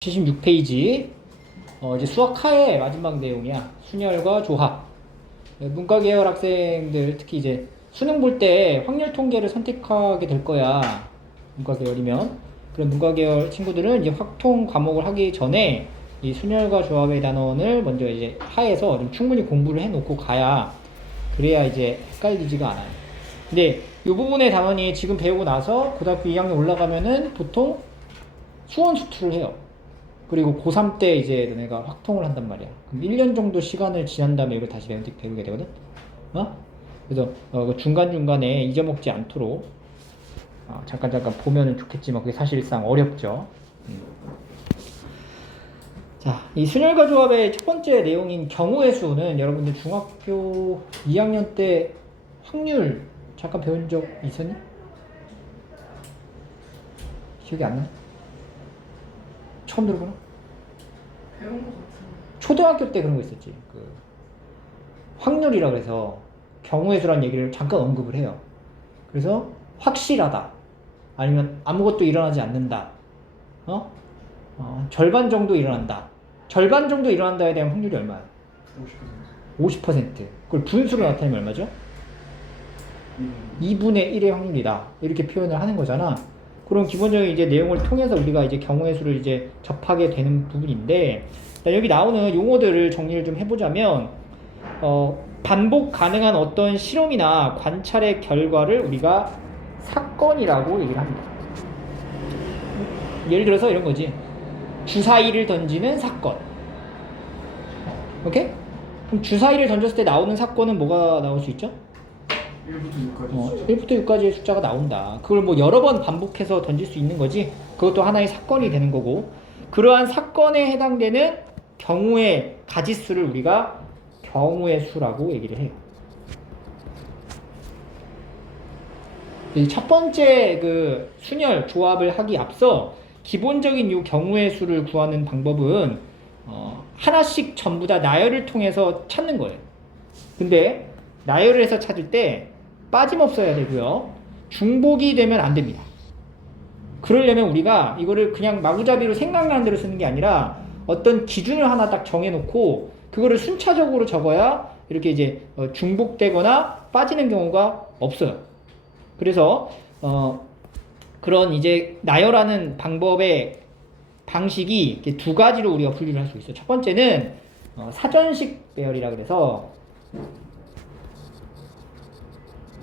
76페이지 이제 수학하의 마지막 내용이야. 순열과 조합. 문과 계열 학생들 특히 이제 수능 볼 때 확률 통계를 선택하게 될 거야. 문과 계열이면. 그런 문과 계열 친구들은 이제 확통 과목을 하기 전에 이 순열과 조합의 단원을 먼저 이제 하에서 좀 충분히 공부를 해놓고 가야 그래야 이제 헷갈리지가 않아요. 근데 이 부분의 단원이 지금 배우고 나서 고등학교 2학년 올라가면은 보통 수원 수투를 해요. 그리고 고3 때 이제 너네가 확통을 한단 말이야. 그럼 1년 정도 시간을 지난 다음에 이걸 다시 배우게 되거든? 그래서 중간중간에 잊어먹지 않도록 잠깐 보면은 좋겠지만 그게 사실상 어렵죠. 자, 이 순열과 조합의 첫 번째 내용인 경우의 수는 여러분들 중학교 2학년 때 확률 잠깐 배운 적 있었니? 기억이 안 나? 처음 들어보나? 배운 것 같은데. 초등학교 때 그런 거 있었지. 그 확률이라 그래서 경우의 수라는 얘기를 잠깐 언급을 해요. 그래서 확실하다. 아니면 아무것도 일어나지 않는다. 절반 정도 일어난다. 절반 정도 일어난다에 대한 확률이 얼마야? 50%. 50%. 그걸 분수로 나타내면 얼마죠? 2분의 1의 확률이다. 이렇게 표현을 하는 거잖아. 그럼 기본적인 이제 내용을 통해서 우리가 이제 경우의 수를 이제 접하게 되는 부분인데, 여기 나오는 용어들을 정리를 좀 해보자면, 반복 가능한 어떤 실험이나 관찰의 결과를 우리가 사건이라고 얘기를 합니다. 예를 들어서 이런 거지. 주사위를 던지는 사건. 오케이? 그럼 주사위를 던졌을 때 나오는 사건은 뭐가 나올 수 있죠? 1부터 6까지 1부터 6까지의 숫자가 나온다. 그걸 뭐 여러 번 반복해서 던질 수 있는 거지. 그것도 하나의 사건이 되는 거고, 그러한 사건에 해당되는 경우의 가지수를 우리가 경우의 수라고 얘기를 해요. 첫 번째 그 순열 조합을 하기 앞서 기본적인 이 경우의 수를 구하는 방법은 하나씩 전부 다 나열을 통해서 찾는 거예요. 근데 나열을 해서 찾을 때 빠짐없어야 되고요. 중복이 되면 안 됩니다. 그러려면 우리가 이거를 그냥 마구잡이로 생각나는 대로 쓰는 게 아니라 어떤 기준을 하나 딱 정해놓고 그거를 순차적으로 적어야 이렇게 이제 중복되거나 빠지는 경우가 없어요. 그래서 그런 이제 나열하는 방법의 방식이 이렇게 두 가지로 우리가 분류를 할 수 있어요. 첫 번째는 사전식 배열이라 그래서,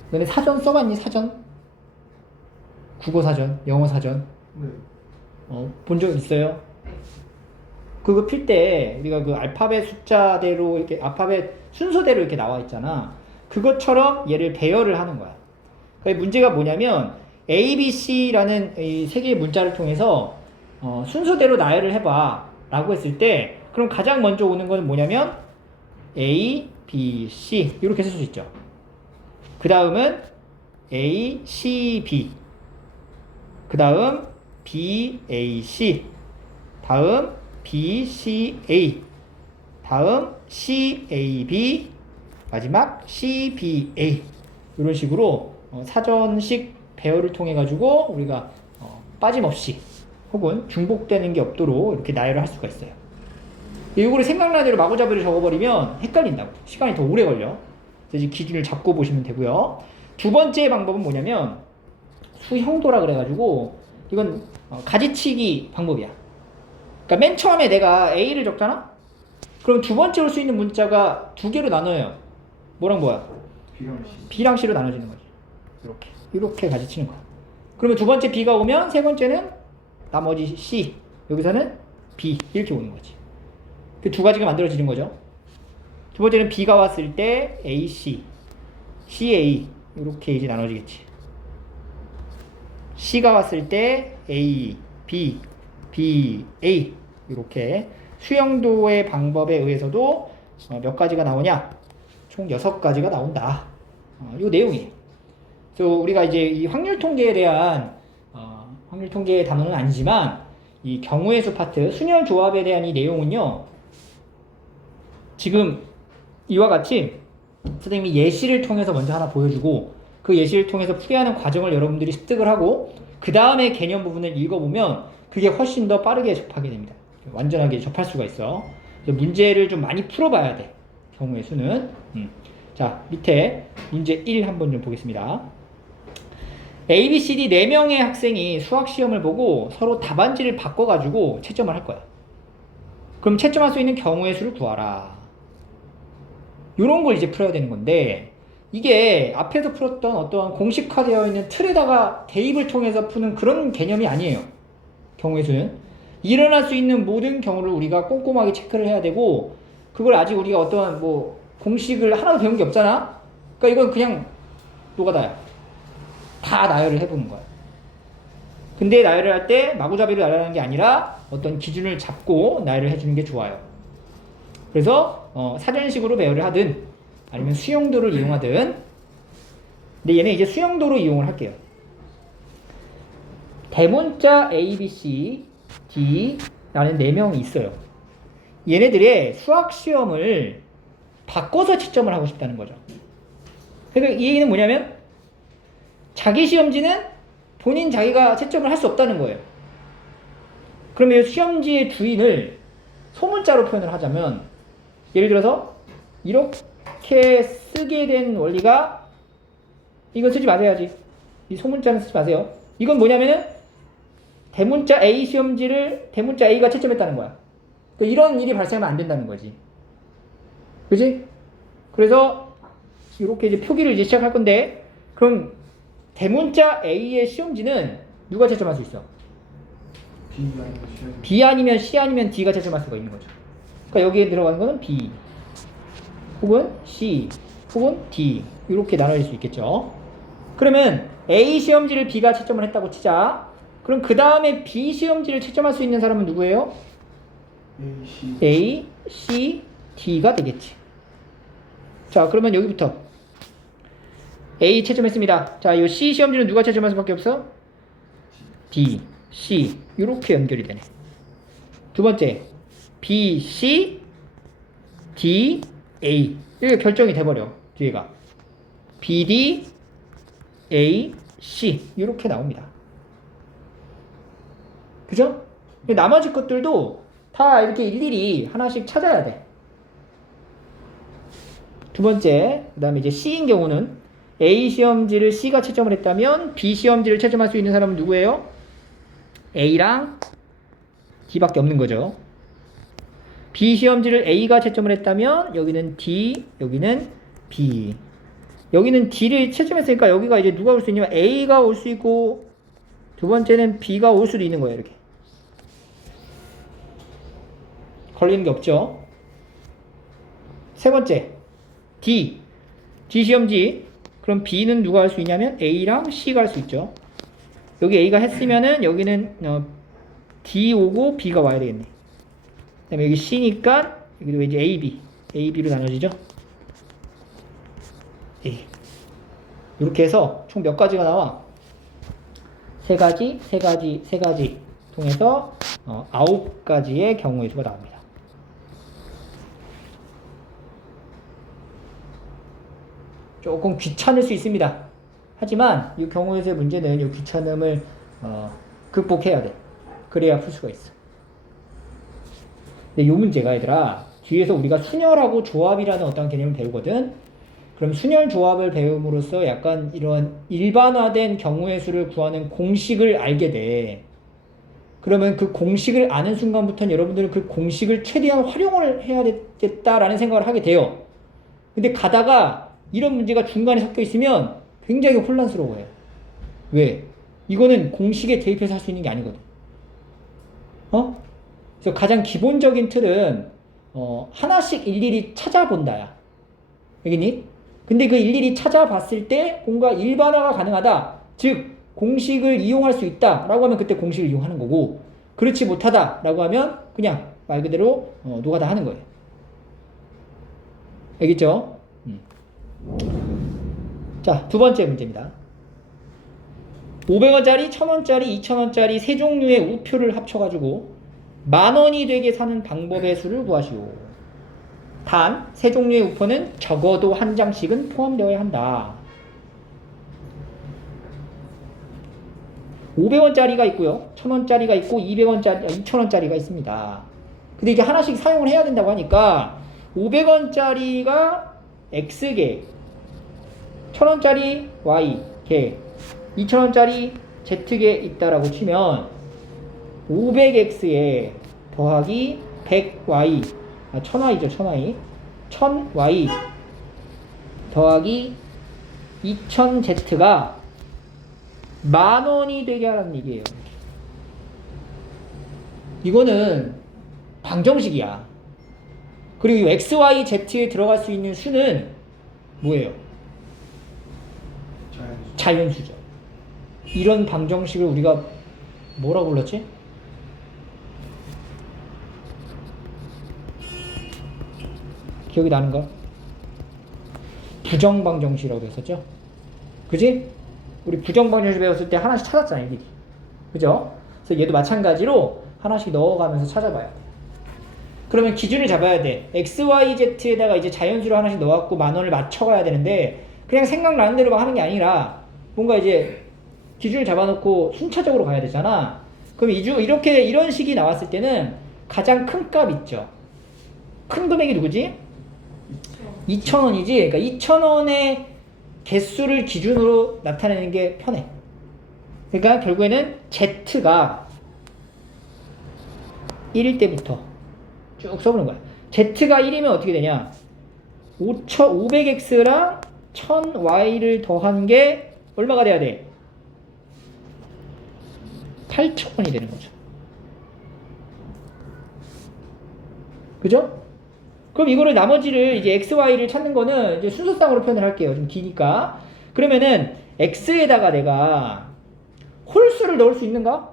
너네 사전 써봤니? 사전? 국어 사전, 영어 사전? 네. 본 적 있어요? 그거 필 때 우리가 그 알파벳 숫자대로 이렇게 알파벳 순서대로 이렇게 나와 있잖아. 그것처럼 얘를 배열을 하는 거야. 그러니까 문제가 뭐냐면 A, B, C라는 이 세 개의 문자를 통해서 순서대로 나열을 해봐 라고 했을 때, 그럼 가장 먼저 오는 건 뭐냐면 A, B, C 이렇게 쓸 수 있죠. 그 다음은 A, C, B, 그 다음 B, A, C, 다음 B, C, A, 다음 C, A, B, 마지막 C, B, A. 이런 식으로 사전식 배열을 통해 가지고 우리가 빠짐없이 혹은 중복되는 게 없도록 이렇게 나열을 할 수가 있어요. 이거를 생각나는 대로 마구잡이로 적어버리면 헷갈린다고. 시간이 더 오래 걸려. 그래서 기준을 잡고 보시면 되고요. 두 번째 방법은 뭐냐면 수형도라 그래가지고, 이건 가지치기 방법이야. 그러니까 맨 처음에 내가 A를 적잖아? 그럼 두 번째 올 수 있는 문자가 두 개로 나눠요. 뭐랑 뭐야? B랑 C. B랑 C로 나눠지는 거지. 이렇게 가지치는 거야. 그러면 두 번째 B가 오면 세 번째는 나머지 C, 여기서는 B 이렇게 오는 거지. 그 두 가지가 만들어지는 거죠. 두 번째는 B가 왔을 때 AC, CA 이렇게 이제 나눠지겠지. C가 왔을 때 A, B, B, A 이렇게 수형도의 방법에 의해서도 몇 가지가 나오냐? 총 6가지가 나온다. 이 내용이에요. 그래서 우리가 이제 이 확률 통계에 대한 확률 통계의 단어는 아니지만 이 경우의 수 파트, 순열 조합에 대한 이 내용은요, 지금 이와 같이 선생님이 예시를 통해서 먼저 하나 보여주고 그 예시를 통해서 풀이하는 과정을 여러분들이 습득을 하고 그 다음에 개념 부분을 읽어보면 그게 훨씬 더 빠르게 접하게 됩니다. 완전하게 접할 수가 있어. 그래서 문제를 좀 많이 풀어봐야 돼. 경우의 수는. 자, 밑에 문제 1 한번 좀 보겠습니다. A, B, C, D 4명의 학생이 수학시험을 보고 서로 답안지를 바꿔가지고 채점을 할 거야. 그럼 채점할 수 있는 경우의 수를 구하라. 요런 걸 이제 풀어야 되는 건데, 이게 앞에서 풀었던 어떤 공식화되어 있는 틀에다가 대입을 통해서 푸는 그런 개념이 아니에요. 경우의 수는. 일어날 수 있는 모든 경우를 우리가 꼼꼼하게 체크를 해야 되고, 그걸 아직 우리가 어떤 뭐 공식을 하나도 배운 게 없잖아? 그러니까 이건 그냥 노가다야. 다 나열을 해보는 거야. 근데 나열을 할 때 마구잡이로 나열하는 게 아니라 어떤 기준을 잡고 나열을 해주는 게 좋아요. 그래서 사전식으로 배열을 하든 아니면 수용도를 이용하든. 근데 얘는 이제 수용도로 이용을 할게요. 대문자 A, B, C, D라는 4명이 있어요. 얘네들의 수학시험을 바꿔서 채점을 하고 싶다는 거죠. 그래서 이 얘기는 뭐냐면 자기 시험지는 본인 자기가 채점을 할 수 없다는 거예요. 그러면 시험지의 주인을 소문자로 표현을 하자면, 예를 들어서 이렇게 쓰게 된 원리가, 이건 쓰지 마세요지. 이 소문자는 쓰지 마세요. 이건 뭐냐면은 대문자 A 시험지를 대문자 A가 채점했다는 거야. 그러니까 이런 일이 발생하면 안 된다는 거지. 그지? 그래서 이렇게 이제 표기를 이제 시작할 건데, 그럼 대문자 A의 시험지는 누가 채점할 수 있어? B 아니면 C 아니면 D가 채점할 수가 있는 거죠. 그러니까 여기에 들어가는 거는 B 혹은 C 혹은 D 이렇게 나눠질 수 있겠죠. 그러면 A 시험지를 B가 채점을 했다고 치자. 그럼 그 다음에 B 시험지를 채점할 수 있는 사람은 누구예요? A, C, D가 되겠지. 자, 그러면 여기부터 A 채점했습니다. 자, 이 C 시험지는 누가 채점할 수밖에 없어? D, C 이렇게 연결이 되네. 두 번째 B, C, D, A 이렇게 결정이 돼버려. 뒤에가 B, D, A, C 이렇게 나옵니다. 그죠? 나머지 것들도 다 이렇게 일일이 하나씩 찾아야 돼. 두 번째, 그 다음에 이제 C인 경우는 A 시험지를 C가 채점을 했다면 B 시험지를 채점할 수 있는 사람은 누구예요? A랑 D밖에 없는 거죠. B 시험지를 A가 채점을 했다면 여기는 D, 여기는 B. 여기는 D를 채점했으니까 여기가 이제 누가 올 수 있냐면 A가 올 수 있고, 두 번째는 B가 올 수도 있는 거예요. 이렇게 걸리는 게 없죠. 세 번째 D 시험지, 그럼 B는 누가 할 수 있냐면 A랑 C가 할 수 있죠. 여기 A가 했으면은 여기는 D 오고 B가 와야 되겠네. 그 다음에 여기 C니까 여기도 이제 AB로 나눠지죠. A. 이렇게 해서 총 몇 가지가 나와? 세 가지 통해서 9가지의 경우의 수가 나옵니다. 조금 귀찮을 수 있습니다. 하지만 이 경우의 수의 문제는 이 귀찮음을 극복해야 돼. 그래야 풀 수가 있어. 근데 이 문제가 얘들아, 뒤에서 우리가 순열하고 조합이라는 어떤 개념을 배우거든. 그럼 순열 조합을 배움으로써 약간 이런 일반화된 경우의 수를 구하는 공식을 알게 돼. 그러면 그 공식을 아는 순간부터는 여러분들은 그 공식을 최대한 활용을 해야 되겠다라는 생각을 하게 돼요. 근데 가다가 이런 문제가 중간에 섞여 있으면 굉장히 혼란스러워요. 왜? 이거는 공식에 대입해서 할 수 있는 게 아니거든. 그래서 가장 기본적인 틀은 하나씩 일일이 찾아본다야. 알겠니? 근데 그 일일이 찾아봤을 때 뭔가 일반화가 가능하다. 즉 공식을 이용할 수 있다라고 하면 그때 공식을 이용하는 거고, 그렇지 못하다라고 하면 그냥 말 그대로 노가다 하는 거예요. 알겠죠? 자, 두 번째 문제입니다. 500원짜리, 1000원짜리, 2000원짜리 세 종류의 우표를 합쳐가지고 10,000원이 되게 사는 방법의 수를 구하시오. 단, 세 종류의 우표는 적어도 한 장씩은 포함되어야 한다. 500원짜리가 있고요, 1000원짜리가 있고 200원짜리, 2000원짜리가 있습니다. 근데 이게 하나씩 사용을 해야 된다고 하니까 500원짜리가 X개, 1000원짜리 Y개, 2000원짜리 Z개 있다라고 치면 500X에 더하기 100Y, 1000Y죠, 1000Y. 1000Y 더하기 2000Z가 10,000원이 되게 하라는 얘기예요. 이거는 방정식이야. 그리고 이 X, Y, Z에 들어갈 수 있는 수는 뭐예요? 자연수죠. 이런 방정식을 우리가 뭐라고 불렀지? 기억이 나는가? 부정방정식이라고 했었죠? 그지? 우리 부정방정식 배웠을 때 하나씩 찾았잖아, 일일이. 그죠? 그래서 얘도 마찬가지로 하나씩 넣어가면서 찾아봐야 돼. 그러면 기준을 잡아야 돼. X, Y, Z에다가 이제 자연수를 하나씩 넣어갖고 10,000원을 맞춰가야 되는데 그냥 생각나는 대로 하는 게 아니라 뭔가 이제 기준을 잡아놓고 순차적으로 가야 되잖아. 그럼 이렇게 이런 식이 나왔을 때는 가장 큰 값 있죠. 큰 금액이 누구지? 2,000원이지. 그러니까 2,000원의 개수를 기준으로 나타내는 게 편해. 그러니까 결국에는 Z가 1일 때부터 쭉 써보는 거야. Z가 1이면 어떻게 되냐? 500X랑 1000Y를 더한 게 얼마가 돼야 돼? 8,000원이 되는 거죠. 그죠? 그럼 이거를 나머지를 이제 X, Y를 찾는 거는 이제 순서상으로 표현을 할게요. 좀 기니까. 그러면은 X에다가 내가 홀수를 넣을 수 있는가?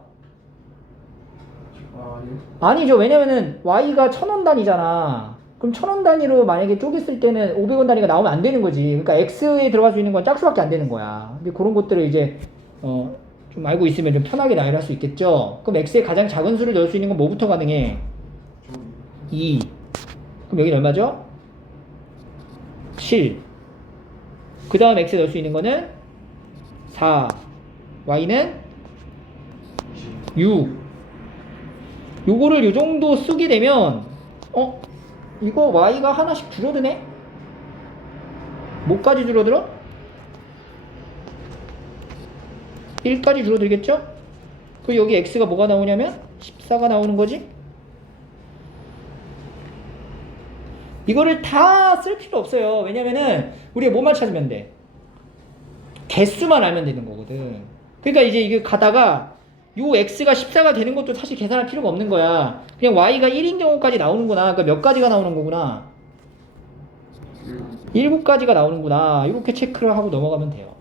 아니죠. 왜냐면은 Y가 1,000원 단위잖아. 그럼 1,000원 단위로 만약에 쪼갰을 때는 500원 단위가 나오면 안 되는 거지. 그러니까 X에 들어갈 수 있는 건 짝수밖에 안 되는 거야. 근데 그런 것들을 이제 좀 알고 있으면 좀 편하게 나열할 수 있겠죠. 그럼 X에 가장 작은 수를 넣을 수 있는 건 뭐부터 가능해? 2. 그럼 여기는 얼마죠? 7. 그 다음 X에 넣을 수 있는 거는 4. Y는 6. 요거를 요 정도 쓰게 되면 이거 Y가 하나씩 줄어드네? 뭐까지 줄어들어? 1까지 줄어들겠죠? 그리고 여기 X가 뭐가 나오냐면 14가 나오는 거지? 이거를 다 쓸 필요 없어요. 왜냐면은 우리가 뭐만 찾으면 돼? 개수만 알면 되는 거거든. 그러니까 이제 이게 가다가 요 X가 14가 되는 것도 사실 계산할 필요가 없는 거야. 그냥 Y가 1인 경우까지 나오는구나. 그러니까 몇 가지가 나오는 거구나. 7가지가 나오는구나. 이렇게 체크를 하고 넘어가면 돼요.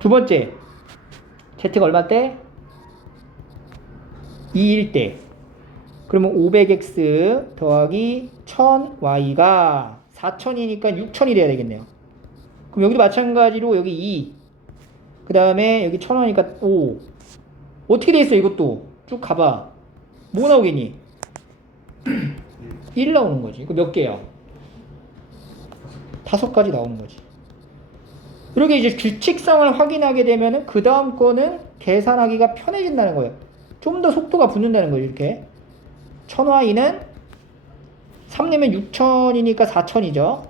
두 번째, Z가 얼마 때? 2일 때. 그러면 500X 더하기 1000Y가 4000이니까 6000이 돼야 되겠네요. 그럼 여기도 마찬가지로 여기 2. 그 다음에 여기 1000원이니까 5. 어떻게 돼 있어 이것도? 쭉 가봐. 뭐 나오겠니? 1 나오는 거지. 그 몇 개야? 5가지 나오는 거지. 이렇게 이제 규칙성을 확인하게 되면은 그 다음 거는 계산하기가 편해진다는 거예요. 좀 더 속도가 붙는다는 거예요. 이렇게 1000Y는 3 내면 6000이니까 4000이죠.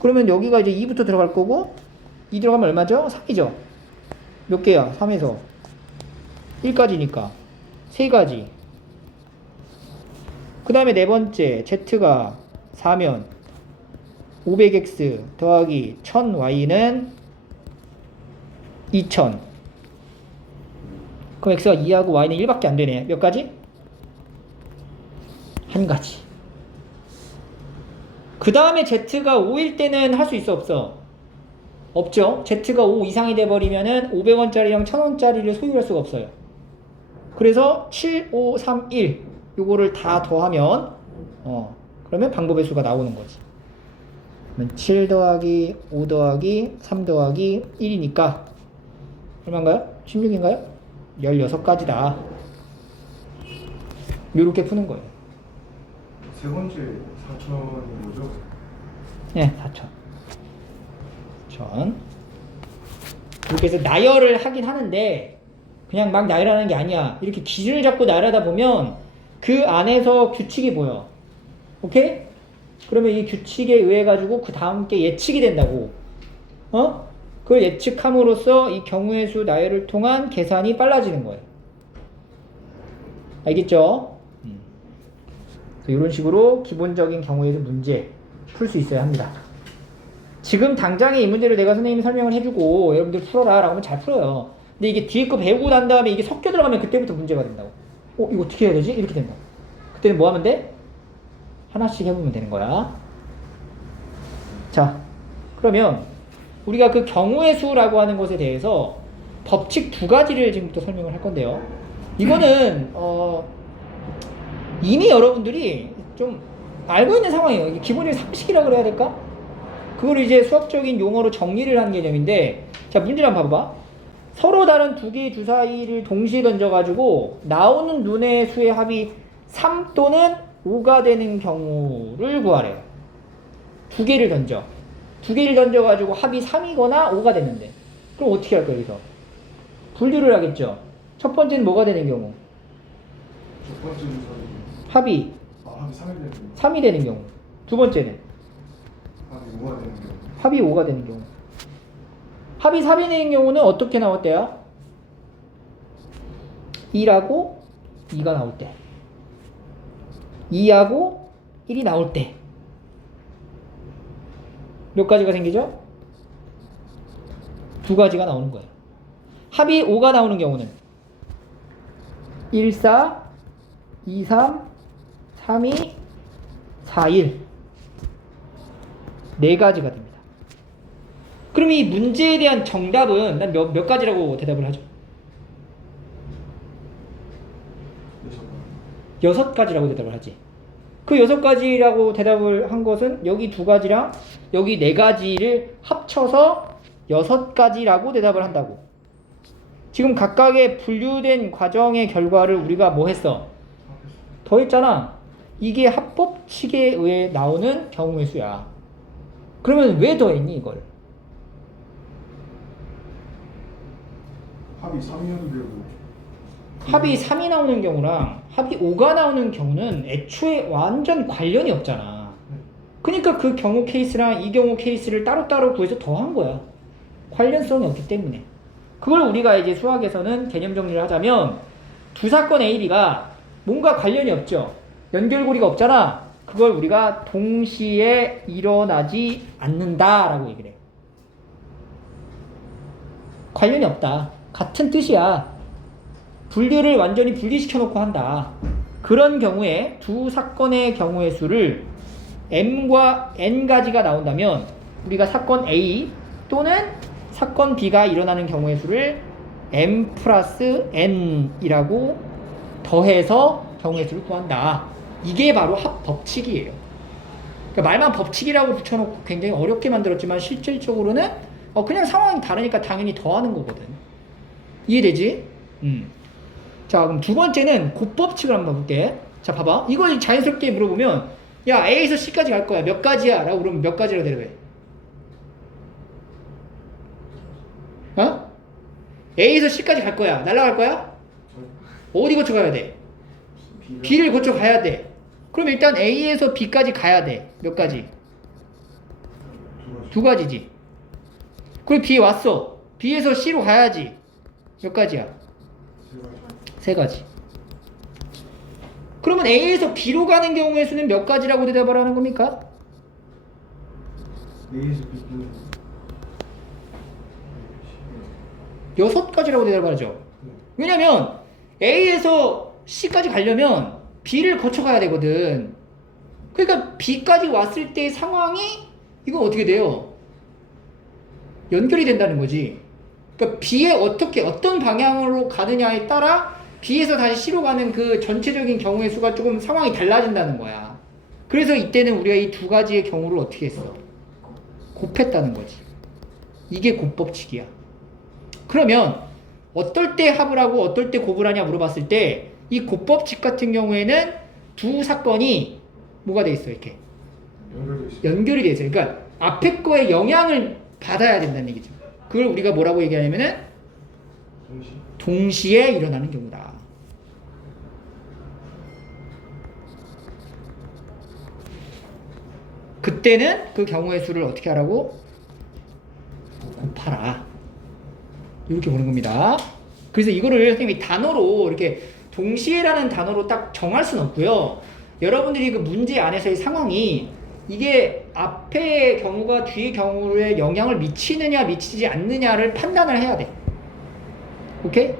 그러면 여기가 이제 2부터 들어갈 거고 2 들어가면 얼마죠? 3이죠. 몇 개야? 3에서 1까지니까 3가지. 그 다음에 네 번째 Z가 4면 500X 더하기 1000Y는 2000. 그럼 X가 2하고 Y는 1밖에 안 되네. 몇 가지? 한 가지. 그 다음에 Z가 5일 때는 할 수 있어 없어? 없죠. Z가 5 이상이 돼버리면은 500원짜리랑 1000원짜리를 소유할 수가 없어요. 그래서 7, 5, 3, 1 요거를 다 더하면 그러면 방법의 수가 나오는 거지. 그러면 7 더하기 5 더하기 3 더하기 1이니까 얼마인가요? 16인가요? 16가지다. 요렇게 푸는 거예요. 세 번째 4,000이 뭐죠? 네, 4,000. 이렇게 해서 나열을 하긴 하는데 그냥 막 나열하는 게 아니야. 이렇게 기준을 잡고 나열하다 보면 그 안에서 규칙이 보여. 오케이? 그러면 이 규칙에 의해 가지고 그 다음 게 예측이 된다고. 그걸 예측함으로써 이 경우의 수 나열을 통한 계산이 빨라지는 거예요. 알겠죠? 이런 식으로 기본적인 경우의 수 문제 풀 수 있어야 합니다. 지금 당장에 이 문제를 내가 선생님이 설명을 해주고 여러분들 풀어라 라고 하면 잘 풀어요. 근데 이게 뒤에 거 배우고 난 다음에 이게 섞여 들어가면 그때부터 문제가 된다고. 이거 어떻게 해야 되지? 이렇게 된다. 그때는 뭐 하면 돼? 하나씩 해보면 되는 거야. 자, 그러면 우리가 그 경우의 수라고 하는 것에 대해서 법칙 두 가지를 지금부터 설명을 할 건데요. 이거는 이미 여러분들이 좀 알고 있는 상황이에요. 이게 기본적인 상식이라 그래야 될까? 그걸 이제 수학적인 용어로 정리를 한 개념인데, 자, 문제를 한번 봐봐. 서로 다른 두 개의 주사위를 동시에 던져가지고 나오는 눈의 수의 합이 3 또는 5가 되는 경우를 구하래요. 두 개를 던져. 두 개를 던져가지고 합이 3이거나 5가 됐는데. 그럼 어떻게 할 거예요, 여기서? 분류를 하겠죠. 첫 번째는 뭐가 되는 경우? 첫 번째 주사위. 합이 합이 3이 되는 경우. 3이 되는 경우. 두 번째는 합이 5가 되는 경우. 합이 5가 되는 경우. 합이 3이 되는 경우는 어떻게 나왔대요? 2라고 2가 나올 때. 2하고 1이 나올 때. 몇 가지가 생기죠? 두 가지가 나오는 거예요. 합이 5가 나오는 경우는 1, 4, 2, 3, 3, 2, 4, 1. 네 가지가 됩니다. 그럼 이 문제에 대한 정답은 난 몇 가지라고 대답을 하죠? 6가지라고 대답을 하지. 그 6가지라고 대답을 한 것은 여기 2가지랑 여기 4가지를 합쳐서 6가지라고 대답을 한다고. 지금 각각의 분류된 과정의 결과를 우리가 뭐 했어? 더했잖아. 이게 합법칙에 의해 나오는 경우의 수야. 그러면 왜 더했니 이걸? 합이 3이어도 되고. 합이 3이 나오는 경우랑 합이 5가 나오는 경우는 애초에 완전 관련이 없잖아. 그러니까 그 경우 케이스랑 이 경우 케이스를 따로따로 구해서 더한 거야. 관련성이 없기 때문에. 그걸 우리가 이제 수학에서는 개념 정리를 하자면 두 사건 A, B가 뭔가 관련이 없죠. 연결고리가 없잖아. 그걸 우리가 동시에 일어나지 않는다라고 얘기를 해. 관련이 없다. 같은 뜻이야. 분류를 완전히 분리시켜 놓고 한다. 그런 경우에 두 사건의 경우의 수를 m과 n가지가 나온다면 우리가 사건 A 또는 사건 B가 일어나는 경우의 수를 m 플러스 n이라고 더해서 경우의 수를 구한다. 이게 바로 합법칙이에요. 그러니까 말만 법칙이라고 붙여놓고 굉장히 어렵게 만들었지만 실질적으로는 그냥 상황이 다르니까 당연히 더하는 거거든. 이해되지? 자, 그럼 두 번째는 곱법칙을 한번 볼게. 자, 봐봐. 이걸 자연스럽게 물어보면 야, A에서 C까지 갈 거야. 몇 가지야? 라고 그러면 몇 가지라고 대답해? A에서 C까지 갈 거야. 날아갈 거야? 어디 거쳐 가야 돼? B를 거쳐 가야 돼. 그럼 일단 A에서 B까지 가야 돼. 몇 가지? 두 가지지. 그리고 B에 왔어. B에서 C로 가야지. 몇 가지야? 세 가지. 그러면 A에서 B로 가는 경우의 수는 몇 가지라고 대답을 하는 겁니까? A에서 B는 6가지라고 대답을 하죠. 왜냐면 A에서 C까지 가려면 B를 거쳐 가야 되거든. 그러니까 B까지 왔을 때의 상황이 이건 어떻게 돼요? 연결이 된다는 거지. 그러니까 B에 어떤 방향으로 가느냐에 따라 B에서 다시 C로 가는 그 전체적인 경우의 수가 조금 상황이 달라진다는 거야. 그래서 이때는 우리가 이 두 가지의 경우를 어떻게 했어? 곱했다는 거지. 이게 곱법칙이야. 그러면 어떨 때 합을 하고 어떨 때 곱을 하냐 물어봤을 때 이 곱법칙 같은 경우에는 두 사건이 뭐가 돼 있어? 이렇게 연결이 돼 있어요. 그러니까 앞에 거에 영향을 받아야 된다는 얘기죠. 그걸 우리가 뭐라고 얘기하냐면은 동시에 일어나는 경우다. 그때는 그 경우의 수를 어떻게 하라고? 곱하라. 이렇게 보는 겁니다. 그래서 이거를 선생님이 단어로 이렇게 동시에라는 단어로 딱 정할 수는 없고요. 여러분들이 그 문제 안에서의 상황이 이게 앞의 경우가 뒤의 경우에 영향을 미치느냐 미치지 않느냐를 판단을 해야 돼. 오케이?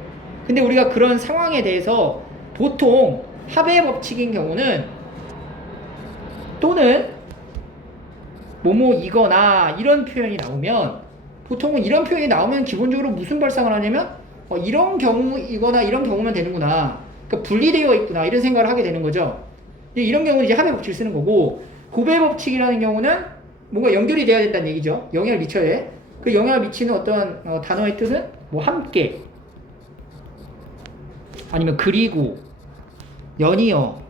근데 우리가 그런 상황에 대해서 보통 합의 법칙인 경우는 또는 뭐뭐이거나 이런 표현이 나오면 보통은 이런 표현이 나오면 기본적으로 무슨 발상을 하냐면 이런 경우이거나 이런 경우면 되는구나. 그러니까 분리되어 있구나. 이런 생각을 하게 되는 거죠. 이런 경우는 이제 합의 법칙을 쓰는 거고 고배 법칙이라는 경우는 뭔가 연결이 돼야 된다는 얘기죠. 영향을 미쳐야 돼. 그 영향을 미치는 어떤 단어의 뜻은 뭐 함께 아니면 그리고 연이어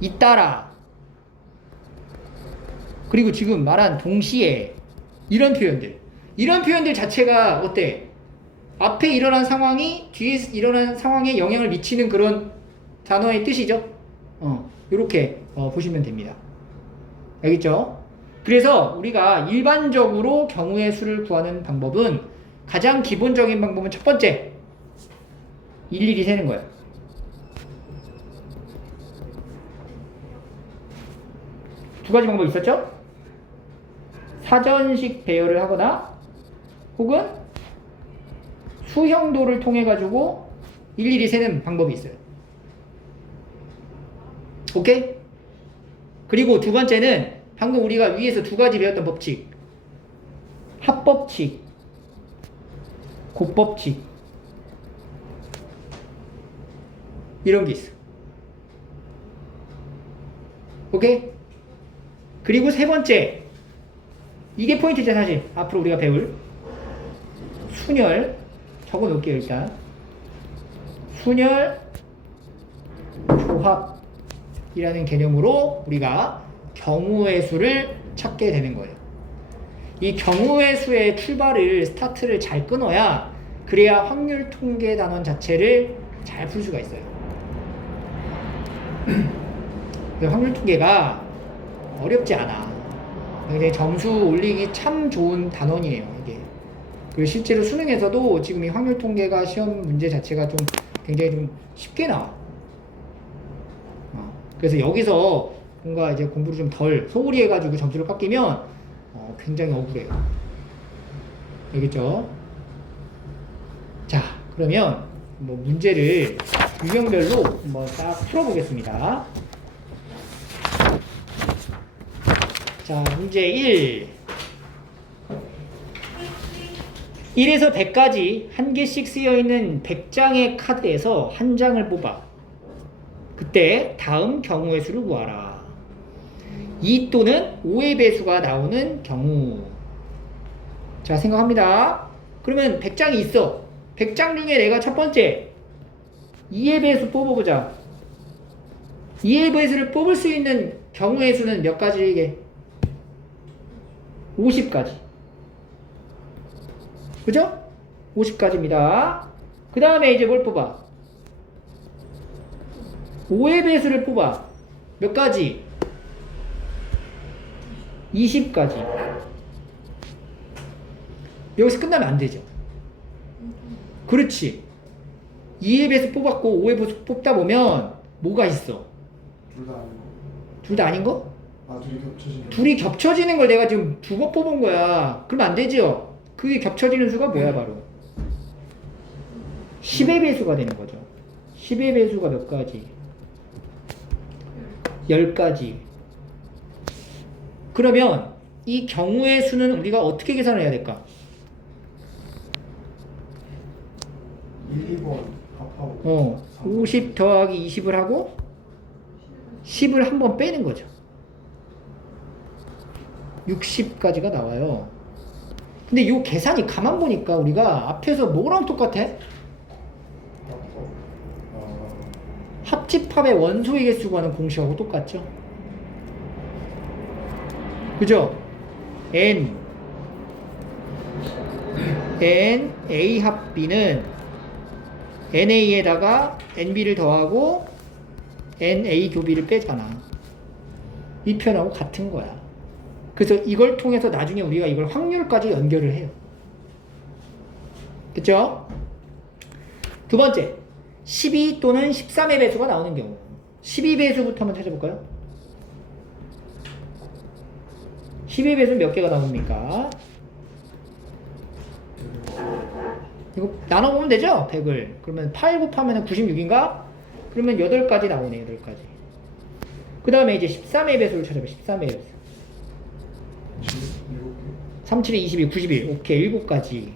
잇따라 그리고 지금 말한 동시에 이런 표현들 자체가 어때? 앞에 일어난 상황이 뒤에 일어난 상황에 영향을 미치는 그런 단어의 뜻이죠. 이렇게 보시면 됩니다. 알겠죠? 그래서 우리가 일반적으로 경우의 수를 구하는 방법은 가장 기본적인 방법은 첫 번째 일일이 세는 거예요. 두 가지 방법이 있었죠? 사전식 배열을 하거나 혹은 수형도를 통해 가지고 일일이 세는 방법이 있어요. 오케이? 그리고 두 번째는 방금 우리가 위에서 두 가지 배웠던 법칙 합법칙 곱법칙 이런 게 있어. 오케이? 그리고 세 번째 이게 포인트죠. 사실 앞으로 우리가 배울 순열 적어 놓을게요. 일단 순열 조합이라는 개념으로 우리가 경우의 수를 찾게 되는 거예요. 이 경우의 수의 출발을 스타트를 잘 끊어야 그래야 확률 통계 단원 자체를 잘 풀 수가 있어요. 확률 통계가 어렵지 않아. 굉장히 점수 올리기 참 좋은 단원이에요, 이게. 그리고 실제로 수능에서도 지금 이 확률 통계가 시험 문제 자체가 좀 굉장히 좀 쉽게 나와. 그래서 여기서 뭔가 이제 공부를 좀 덜 소홀히 해가지고 점수를 깎이면 굉장히 억울해요. 알겠죠? 자, 그러면 뭐 문제를 유형별로 한번 딱 풀어보겠습니다. 자, 문제 1. 1에서 100까지 한 개씩 쓰여있는 100장의 카드에서 한 장을 뽑아. 그때 다음 경우의 수를 구하라. 2 또는 5의 배수가 나오는 경우. 자, 생각합니다. 그러면 100장이 있어. 100장 중에 내가 첫 번째 2의 배수 뽑아보자. 2의 배수를 뽑을 수 있는 경우의 수는 몇 가지 이게? 50가지. 그죠? 50가지입니다. 그 다음에 이제 뭘 뽑아? 5의 배수를 뽑아. 몇 가지? 20가지. 여기서 끝나면 안 되죠. 그렇지. 2의 배수 뽑았고 5의 배수 뽑다 보면 뭐가 있어? 둘 다 아닌 거. 둘 다 아닌 거? 아, 둘이 겹쳐지는 거. 둘이 겹쳐지는 걸 내가 지금 두 번 뽑은 거야. 그러면 안 되죠? 그게 겹쳐지는 수가 뭐야, 바로? 10의 배수가 되는 거죠. 10의 배수가 몇 가지? 10가지. 그러면 이 경우의 수는 우리가 어떻게 계산을 해야 될까? 1, 2번 합하고 50 더하기 20을 하고 10을 한 번 빼는 거죠. 60까지가 나와요. 근데 이 계산이 가만 보니까 우리가 앞에서 뭐랑 똑같아? 합집합의 원소의 개수 구하는 공식하고 똑같죠? 그죠? N A 합 B는 NA에다가 NB를 더하고 NA 교비를 빼잖아. 이 표현하고 같은 거야. 그래서 이걸 통해서 나중에 우리가 이걸 확률까지 연결을 해요. 그쵸? 두 번째, 12 또는 13의 배수가 나오는 경우. 12배수부터 한번 찾아볼까요? 12의 배수는 몇 개가 나옵니까? 이거 나눠보면 되죠? 100을. 그러면 8 곱하면 96인가? 그러면 8가지 나오네, 8가지. 그 다음에 이제 13의 배수를 찾아봐, 13의 배수. 37에 22, 91. 오케이, 7가지.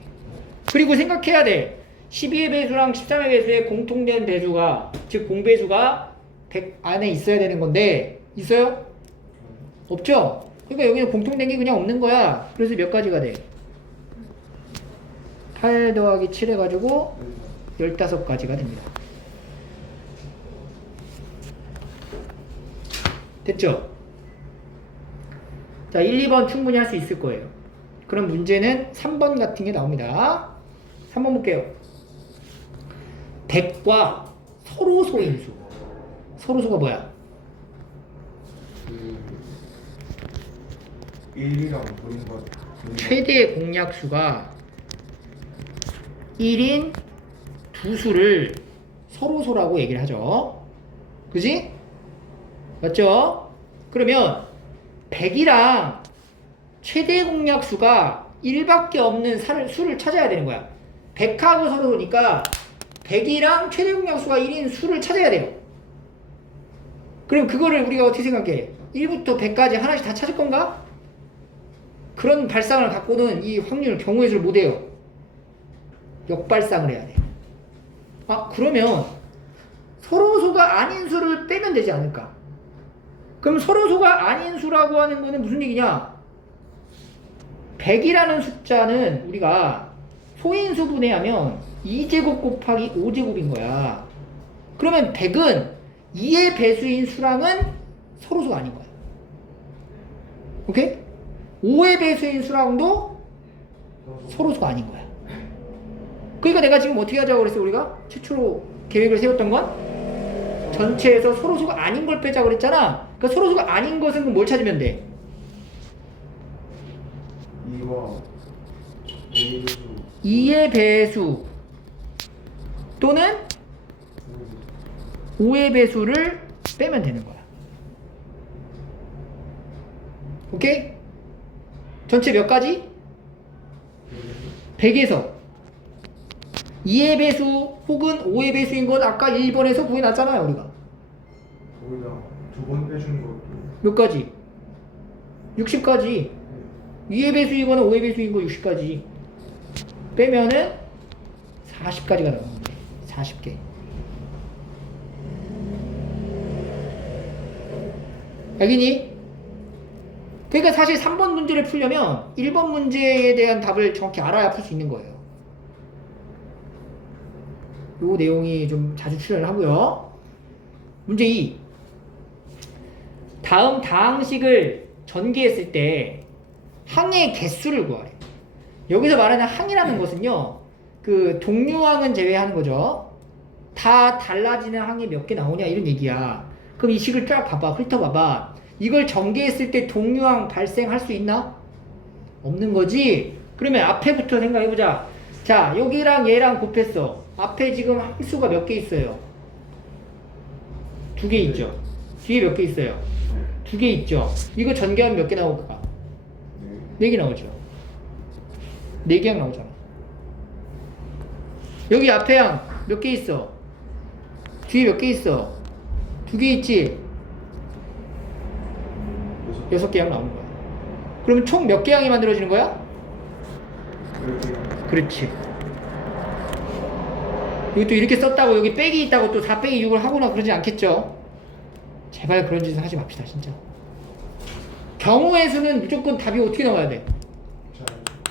그리고 생각해야 돼. 12의 배수랑 13의 배수의 공통된 배수가, 즉 공배수가 100 안에 있어야 되는 건데, 있어요? 없죠? 그러니까 여기는 공통된 게 그냥 없는 거야. 그래서 몇 가지가 돼? 8 더하기 7 해가지고 15가지가 됩니다. 됐죠? 자, 1, 2번 충분히 할 수 있을 거예요. 그럼 문제는 3번 같은 게 나옵니다. 3번 볼게요. 100과 서로 소인수. 서로소가 뭐야? 1이랑 보는 것. 최대 공약수가 1인 두 수를 서로소라고 얘기를 하죠. 그지? 맞죠? 그러면 100이랑 최대 공약수가 1밖에 없는 수를 찾아야 되는 거야. 100하고 서로소니까 100이랑 최대 공약수가 1인 수를 찾아야 돼요. 그럼 그거를 우리가 어떻게 생각해? 1부터 100까지 하나씩 다 찾을 건가? 그런 발상을 갖고는 이 확률 경우의 수를 못해요. 역발상을 해야 돼. 아, 그러면 서로소가 아닌 수를 빼면 되지 않을까? 그럼 서로소가 아닌 수라고 하는 거는 무슨 얘기냐? 100이라는 숫자는 우리가 소인수 분해하면 2제곱 곱하기 5제곱인 거야. 그러면 100은 2의 배수인 수랑은 서로소가 아닌 거야. 오케이? 5의 배수인 수랑도 서로소가 아닌 거야. 그러니까 내가 지금 어떻게 하자고 그랬어, 우리가? 최초로 계획을 세웠던 건? 전체에서 서로소가 아닌 걸 빼자고 그랬잖아. 그러니까 서로소가 아닌 것은 그럼 뭘 찾으면 돼? 2와 1수 2의 배수 또는 5의 배수를 빼면 되는 거야. 오케이? 전체 몇 가지? 100에서 2의 배수 혹은 5의 배수인 건 아까 1번에서 구해놨잖아요, 우리가. 거기다 두 번 빼주는 것도. 몇 가지? 60가지. 2의 배수이거나 5의 배수인 거 60가지. 빼면은 40가지가 나오는데. 40개. 알겠니? 그러니까 사실 3번 문제를 풀려면 1번 문제에 대한 답을 정확히 알아야 풀 수 있는 거예요. 요 내용이 좀 자주 출연을 하고요. 문제 2. 다음 다항식을 전개했을 때 항의 개수를 구하래. 여기서 말하는 항이라는 것은요, 그 동류항은 제외하는 거죠. 다 달라지는 항이 몇 개 나오냐 이런 얘기야. 그럼 이 식을 쫙 봐봐, 훑어봐봐. 이걸 전개했을 때 동류항 발생할 수 있나? 없는 거지. 그러면 앞에부터 생각해보자. 자, 여기랑 얘랑 곱했어. 앞에 지금 항수가 몇 개 있어요? 2개 있죠. 뒤에 몇 개 있어요? 2개 있죠. 이거 전개하면 몇 개 나올까? 4개 나오죠. 4개 항 나오잖아. 여기 앞에 항 몇 개 있어? 뒤에 몇 개 있어? 2개 있지? 6개 항 나오는 거야. 그러면 총 몇 개 항이 만들어지는 거야? 그렇지. 여기 또 이렇게 썼다고 여기 빼기 있다고 또 4 빼기 6을 하거나 그러지 않겠죠? 제발 그런 짓은 하지 맙시다, 진짜. 경우의 수는 무조건 답이 어떻게 나와야 돼?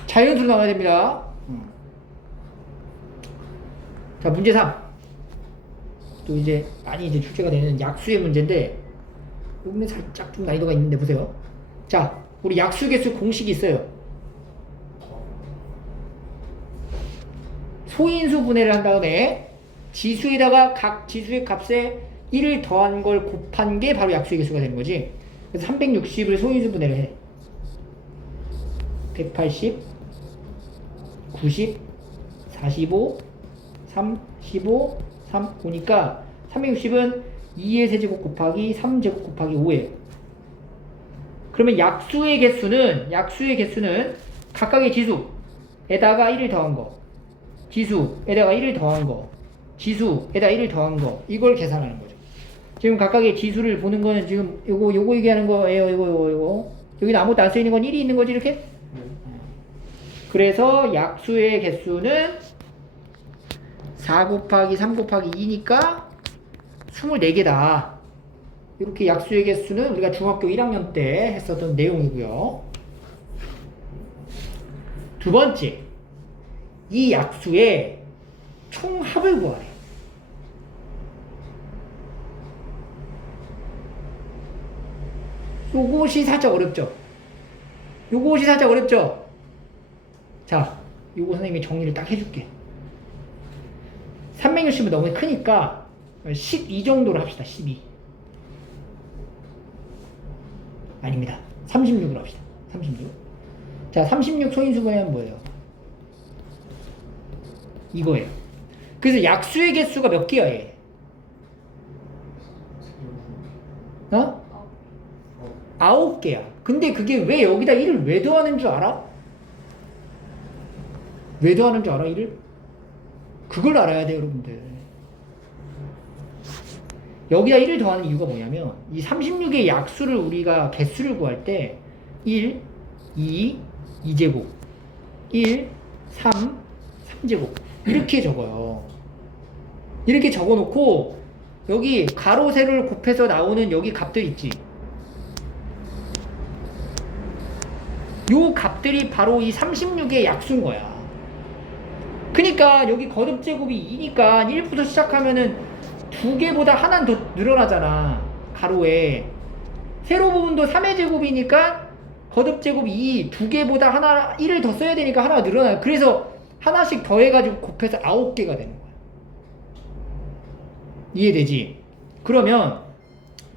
자연수로 나와야 됩니다. 자, 문제 3. 또 이제 많이 이제 출제가 되는 약수의 문제인데, 여기는 살짝 좀 난이도가 있는데 보세요. 자, 우리 약수 개수 공식이 있어요. 소인수 분해를 한 다음에 지수에다가 각 지수의 값에 1을 더한 걸 곱한 게 바로 약수의 개수가 되는 거지. 그래서 360을 소인수 분해를 해. 180, 90, 45, 35, 3, 5니까 360은 2의 세제곱 곱하기 3제곱 곱하기 5예요. 그러면 약수의 개수는 각각의 지수에다가 1을 더한 거, 지수에다가 1을 더한 거, 지수에다가 1을 더한 거, 이걸 계산하는 거죠. 지금 각각의 지수를 보는 거는 지금 요거 얘기하는 거예요. 요거. 여기는 아무것도 안 쓰이는 건 1이 있는 거지, 이렇게? 그래서 약수의 개수는 4 곱하기 3 곱하기 2니까 24개다. 이렇게 약수의 개수는 우리가 중학교 1학년 때 했었던 내용이고요. 두 번째, 이 약수의 총합을 구하래. 요것이 살짝 어렵죠? 자, 요거 선생님이 정리를 딱 해줄게. 360은 너무 크니까 12 정도로 합시다. 12. 아닙니다. 36으로 합시다. 36. 자, 36 소인수분해는 뭐예요? 이거예요. 그래서 약수의 개수가 몇 개야, 얘? 어? 9개야. 근데 그게 왜 여기다 1을 왜 더하는 줄 알아? 왜 더하는 줄 알아, 1을? 그걸 알아야 돼요, 여러분들. 여기다 1을 더하는 이유가 뭐냐면 이 36의 약수를 우리가 개수를 구할 때 1, 2, 2제곱 1, 3, 3제곱 이렇게 적어요. 이렇게 적어놓고 여기 가로 세로를 곱해서 나오는 여기 값들 있지. 요 값들이 바로 이 36의 약수인 거야. 그러니까 여기 거듭제곱이 2니까 1부터 시작하면은 2개보다 하나는 더 늘어나잖아. 가로에. 세로 부분도 3의 제곱이니까 거듭제곱이 2개보다 하나 1을 더 써야 되니까 하나가 늘어나요. 그래서 하나씩 더해가지고 곱해서 9개가 되는 거야. 이해되지? 그러면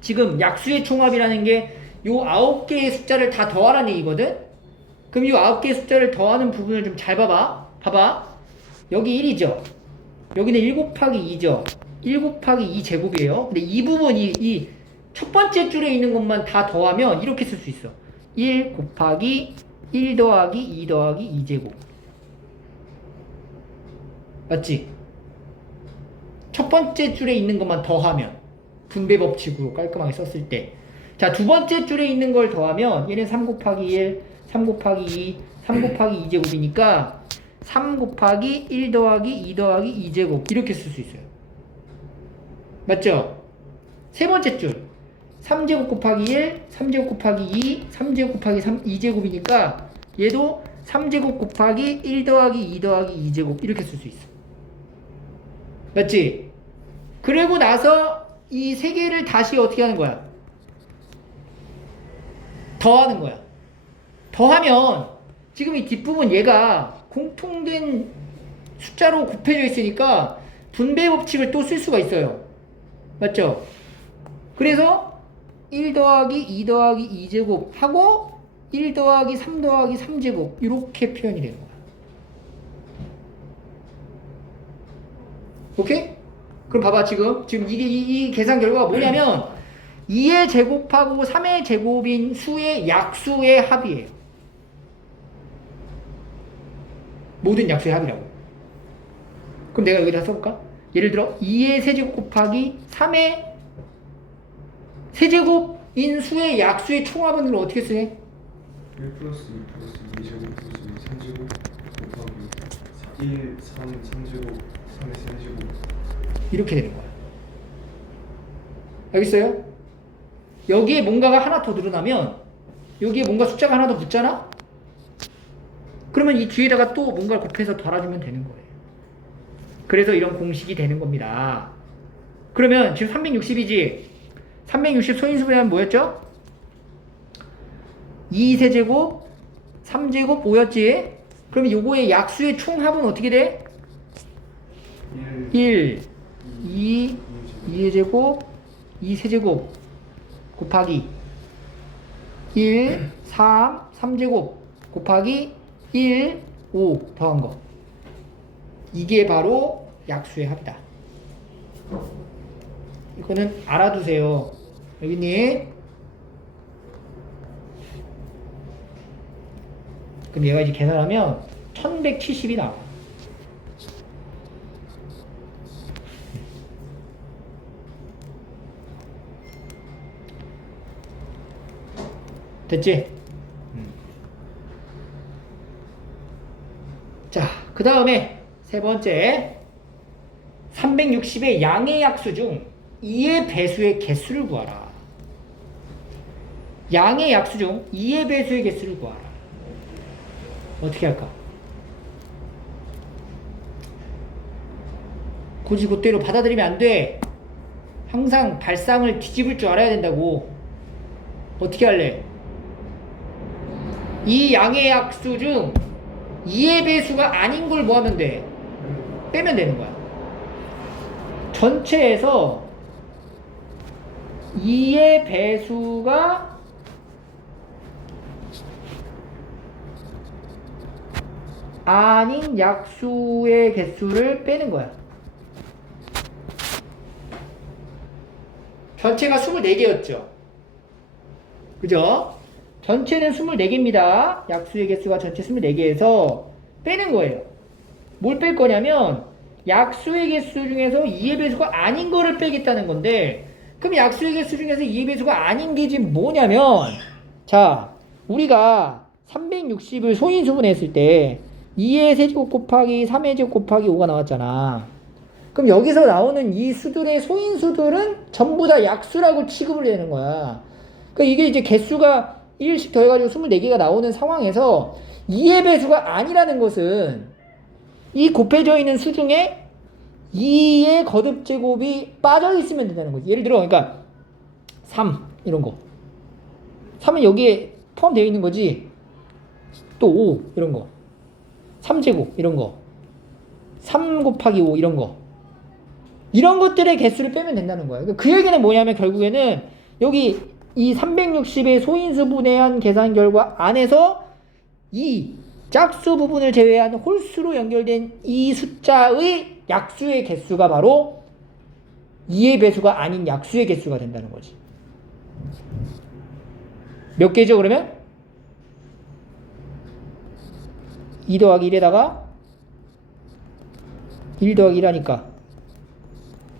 지금 약수의 총합이라는 게 요 9개의 숫자를 다 더하라는 얘기거든? 그럼 요 9개의 숫자를 더하는 부분을 좀 잘 봐봐. 봐봐. 여기 1이죠? 여기는 1 곱하기 2죠? 1 곱하기 2 제곱이에요. 근데 이 부분이 이 첫 번째 줄에 있는 것만 다 더하면 이렇게 쓸 수 있어. 1 곱하기 1 더하기 2 더하기 2 제곱. 맞지? 첫 번째 줄에 있는 것만 더하면 분배 법칙으로 깔끔하게 썼을 때. 자, 두 번째 줄에 있는 걸 더하면 얘는 3 곱하기 1, 3 곱하기 2, 3 곱하기 2 제곱이니까 3 곱하기 1 더하기 2 더하기 2 제곱 이렇게 쓸 수 있어요. 맞죠? 세 번째 줄 3제곱 곱하기 1, 3제곱 곱하기 2, 3제곱 곱하기 3, 2제곱이니까 얘도 3제곱 곱하기 1 더하기 2 더하기 2제곱 이렇게 쓸 수 있어. 맞지? 그리고 나서 이 세 개를 다시 어떻게 하는 거야? 더하는 거야. 더하면 지금 이 뒷부분 얘가 공통된 숫자로 곱해져 있으니까 분배 법칙을 또 쓸 수가 있어요. 맞죠? 그래서 1 더하기 2 더하기 2제곱 하고 1 더하기 3 더하기 3제곱 이렇게 표현이 되는 거야. 오케이? 그럼 봐봐 지금 이게 이 계산 결과가 뭐냐면 2의 제곱하고 3의 제곱인 수의 약수의 합이에요. 모든 약수의 합이라고. 그럼 내가 여기다 써볼까? 예를 들어 2의 세제곱 곱하기 3의 세제곱인 수의 약수의 총합은 어떻게 쓰해? 1 플러스 2 플러스 2제곱 플러스 3제곱 곱하기 1, 3, 3제곱 3의 3제곱 이렇게 되는 거야. 알겠어요? 여기에 뭔가가 하나 더 늘어나면 여기에 뭔가 숫자가 하나 더 붙잖아? 그러면 이 뒤에다가 또 뭔가를 곱해서 달아주면 되는 거예요. 그래서 이런 공식이 되는 겁니다. 그러면 지금 360이지? 360 소인수분해하면 뭐였죠? 2세제곱 3제곱 5였지? 그러면 요거의 약수의 총합은 어떻게 돼? 1. 2의 제곱 2 세제곱 곱하기 1 3 3제곱 곱하기 1 5 더한 거. 이게 바로 약수의 합이다. 이거는 알아두세요. 여기님. 그럼 얘가 이제 계산하면 1170이 나와. 됐지? 자, 그 다음에 세 번째 360의 양의 약수 중 2의 배수의 개수를 구하라. 양의 약수 중 2의 배수의 개수를 구하라. 어떻게 할까? 굳이 그대로 받아들이면 안 돼. 항상 발상을 뒤집을 줄 알아야 된다고. 어떻게 할래? 이 양의 약수 중 2의 배수가 아닌 걸 뭐 하면 돼? 빼면 되는 거야. 전체에서 2의 배수가 아닌 약수의 개수를 빼는 거야. 전체가 24개였죠. 그죠? 전체는 24개입니다. 약수의 개수가 전체 24개에서 빼는 거예요. 뭘 뺄 거냐면 약수의 개수 중에서 2의 배수가 아닌 거를 빼겠다는 건데, 그럼 약수의 개수 중에서 2의 배수가 아닌 게 지금 뭐냐면, 자, 우리가 360을 소인수분 했을 때 2의 세제곱 곱하기 3의 제곱 곱하기 5가 나왔잖아. 그럼 여기서 나오는 이 수들의 소인수들은 전부 다 약수라고 취급을 되는 거야. 그러니까 이게 이제 개수가 1씩 더해가지고 24개가 나오는 상황에서 2의 배수가 아니라는 것은 이 곱해져 있는 수 중에 2의 거듭 제곱이 빠져 있으면 된다는 거지. 예를 들어, 그러니까 3 이런 거. 3은 여기에 포함되어 있는 거지. 또 5 이런 거. 3제곱 이런 거. 3 곱하기 5 이런 거. 이런 것들의 개수를 빼면 된다는 거야. 그 얘기는 뭐냐면 결국에는 여기 이 360의 소인수 분해한 계산 결과 안에서 이 짝수 부분을 제외한 홀수로 연결된 이 숫자의 약수의 개수가 바로 2의 배수가 아닌 약수의 개수가 된다는 거지. 몇 개죠 그러면? 2 더하기 1에다가 1 더하기 1하니까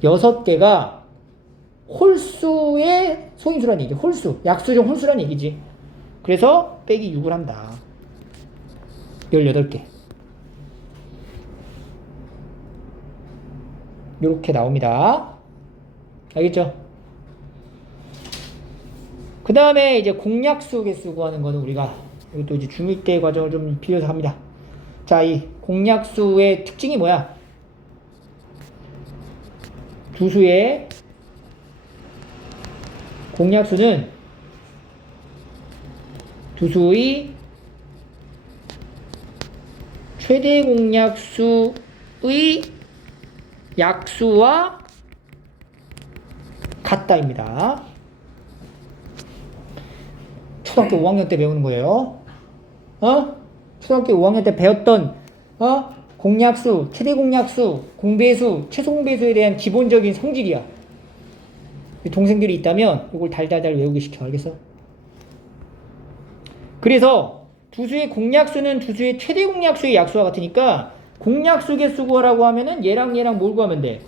6개가 홀수의 소인수라는 얘기. 홀수. 약수 중 홀수라는 얘기지. 그래서 빼기 6을 한다. 18개. 요렇게 나옵니다. 알겠죠? 그 다음에 이제 공약수 개수 구하는 거는 우리가 이것도 이제 중1 때 과정을 좀 비교해서 합니다. 자, 이 공약수의 특징이 뭐야? 두 수의 공약수는 두 수의 최대 공약수의 약수와 같다입니다. 초등학교 5학년 때 배우는 거예요. 초등학교 5학년 때 배웠던 공약수, 최대 공약수, 공배수, 최소 공배수에 대한 기본적인 성질이야. 동생들이 있다면 이걸 달달달 외우게 시켜. 알겠어? 그래서 두 수의 공약수는 두 수의 최대 공약수의 약수와 같으니까 공약수 개수 구하라고 하면은 얘랑 얘랑 뭘 구하면 돼?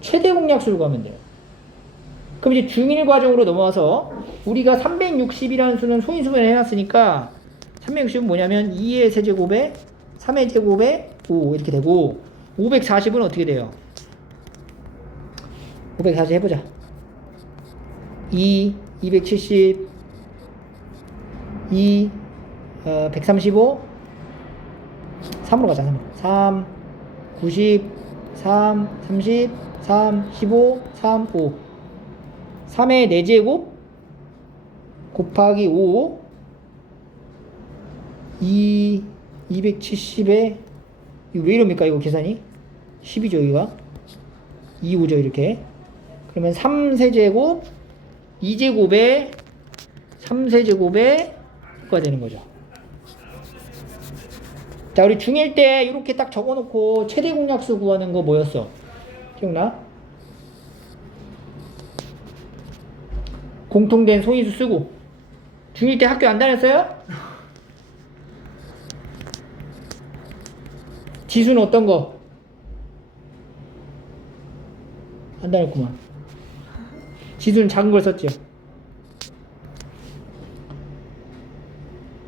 최대 공약수를 구하면 돼요. 그럼 이제 중1 과정으로 넘어와서 우리가 360이라는 수는 소인수분해 해놨으니까 360은 뭐냐면 2의 세제곱에 3의 제곱에 5 이렇게 되고 540은 어떻게 돼요? 540 해보자. 2, 270, 2, 135, 3으로 가자. 3, 90, 3, 30, 3, 15, 3, 5. 3의 4제곱 곱하기 5, 2, 270에, 이거 왜 이럽니까? 이거 계산이? 10이죠, 여기가? 2호죠 이렇게. 그러면 3세제곱 2제곱에 3세제곱에 6가 되는 거죠. 자, 우리 중1 때 이렇게 딱 적어놓고 최대 공약수 구하는 거 뭐였어? 기억나? 공통된 소인수 쓰고. 중1 때 학교 안 다녔어요? 지수는 어떤 거? 안 다녔구만. 지수는 작은 걸 썼죠.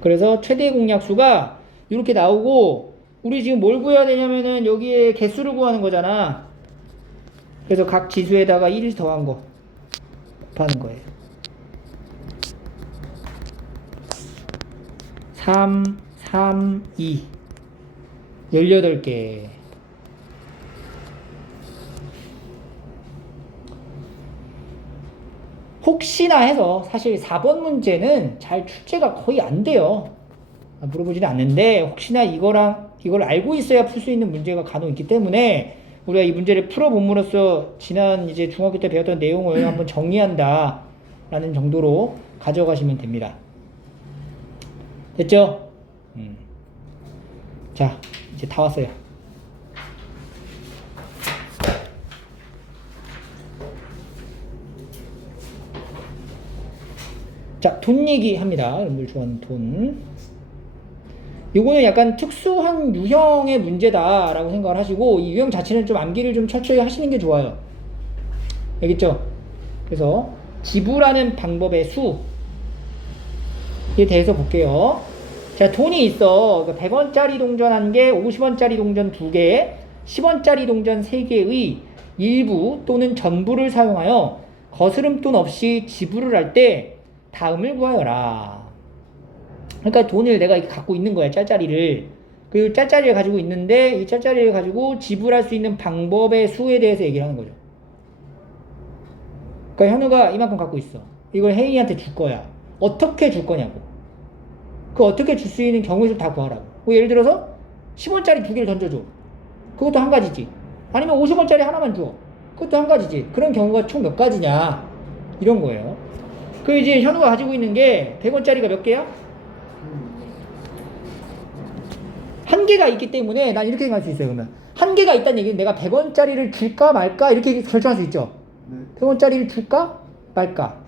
그래서 최대 공약수가 이렇게 나오고, 우리 지금 뭘 구해야 되냐면은 여기에 개수를 구하는 거잖아. 그래서 각 지수에다가 1 더한 거 곱하는 거예요. 3, 3, 2 18개. 혹시나 해서 사실 4번 문제는 잘 출제가 거의 안 돼요. 물어보지는 않는데 혹시나 이걸 알고 있어야 풀 수 있는 문제가 간혹 있기 때문에 우리가 이 문제를 풀어봄으로써 지난 이제 중학교 때 배웠던 내용을 한번 정리한다 라는 정도로 가져가시면 됩니다. 됐죠? 자, 이제 다 왔어요. 자, 돈 얘기합니다. 여러분들 좋아하는 돈. 요거는 약간 특수한 유형의 문제다라고 생각을 하시고, 이 유형 자체는 좀 암기를 좀 철저히 하시는 게 좋아요. 알겠죠? 그래서 지불하는 방법의 수에 대해서 볼게요. 자, 돈이 있어. 100원짜리 동전 1개, 50원짜리 동전 2개, 10원짜리 동전 3개의 일부 또는 전부를 사용하여 거스름돈 없이 지불을 할 때 다음을 구하여라. 그러니까 돈을 내가 이렇게 갖고 있는 거야, 짤짜리를. 그리고 짤짜리를 가지고 있는데 이 짤짜리를 가지고 지불할 수 있는 방법의 수에 대해서 얘기를 하는 거죠. 그러니까 현우가 이만큼 갖고 있어. 이걸 혜인이한테 줄 거야. 어떻게 줄 거냐고. 그 어떻게 줄 수 있는 경우에 좀 다 구하라고. 뭐 예를 들어서 10원짜리 2개를 던져줘. 그것도 한 가지지. 아니면 50원짜리 하나만 줘. 그것도 한 가지지. 그런 경우가 총 몇 가지냐. 이런 거예요. 그 이제 현우가 가지고 있는 게 100원짜리가 몇 개야? 한 개가 있기 때문에 난 이렇게 생각할 수 있어요. 그러면 한 개가 있다는 얘기는 내가 100원짜리를 줄까 말까 이렇게 결정할 수 있죠. 100원짜리를 줄까 말까,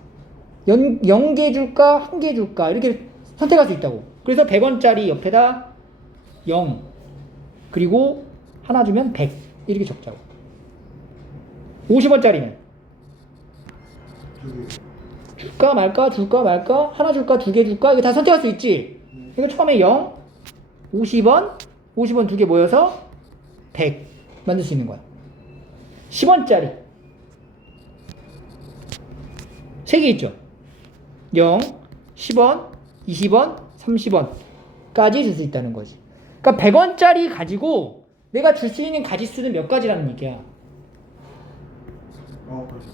0개 줄까 1개 줄까 이렇게 선택할 수 있다고. 그래서 100원짜리 옆에다 0 그리고 하나 주면 100 이렇게 적자고. 50원짜리는 줄까 말까 줄까 말까, 하나 줄까 2개 줄까, 이거 다 선택할 수 있지. 이거 처음에 0 50원 2개 모여서 100 만들 수 있는 거야. 10원짜리 3개 있죠. 0 10원 20원 30원까지 줄 수 있다는 거지. 그러니까 100원짜리 가지고 내가 줄 수 있는 가지수는 몇 가지라는 얘기야.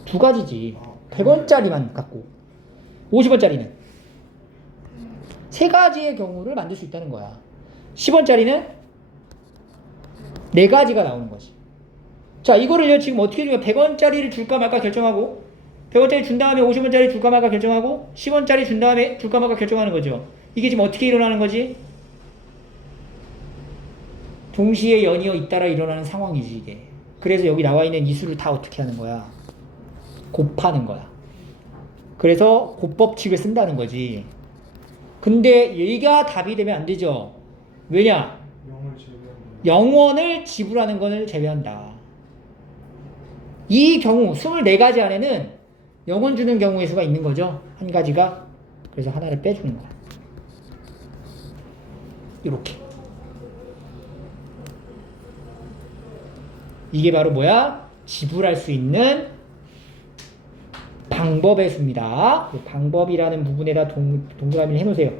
두 가지지. 100원짜리만 갖고 50원짜리는 세 가지의 경우를 만들 수 있다는 거야. 10원짜리는 네 가지가 나오는 거지. 자, 이거를요 지금 어떻게 주면 100원짜리를 줄까 말까 결정하고, 100원짜리 준 다음에 50원짜리 줄까 말까 결정하고, 10원짜리 준 다음에 줄까 말까 결정하는 거죠. 이게 지금 어떻게 일어나는 거지? 동시에 연이어 잇따라 일어나는 상황이지 이게. 그래서 여기 나와 있는 이 수를 다 어떻게 하는 거야? 곱하는 거야. 그래서 곱법칙을 쓴다는 거지. 근데 얘가 답이 되면 안 되죠. 왜냐? 0원을 지불하는 것을 제외한다. 이 경우 24가지 안에는 0원 주는 경우의 수가 있는 거죠. 한 가지가. 그래서 하나를 빼주는 거야. 이렇게. 이게 바로 뭐야? 지불할 수 있는 방법의 수입니다. 방법이라는 부분에다 동그라미를 해놓으세요.